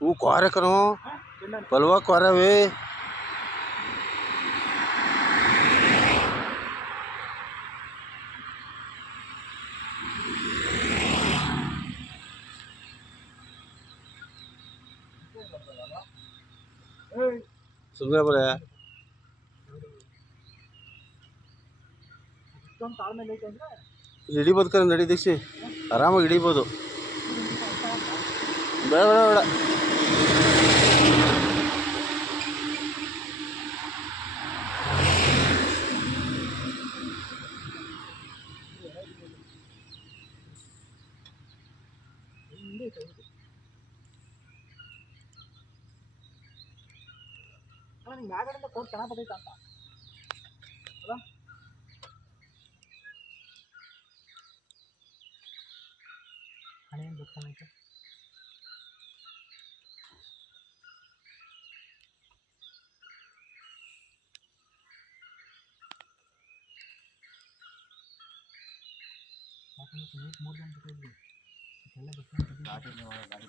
ಹೂ ಕ್ವಾರೆ ಕಣೋ ಪಲ್ವ ಕ್ವಾರವೇ ಸುಮ್ಮನೆ ಬರೇ ಇಷ್ಟೊಂದು ತಾಳ್ಮೆ ಐತೆ ಅಂದ್ರೆ ಹಿಡಿಬೋದು ಕರೆ ನಡಿ ದೀಕ್ಷಿ ಆರಾಮಾಗಿ ಹಿಡಿಬೋದು ಬೇಡ ಬೇಡ ಬೇಡ ಹಿಂದೆ ಐತೆ ಹಿಂದೆ. ಅಣ್ಣ ನಿಂಗೆ ಮ್ಯಾಗಡೆಯಿಂದ ಕೋಟ್ ಚೆನ್ನಾಗಿ ಬರ್ತೈತೆ ಅಂತ ಅಲ್ಲ ಹಣೆ ಏನು ताकि मैं समझ मोर जान पकड़ लूँ चले बच्चे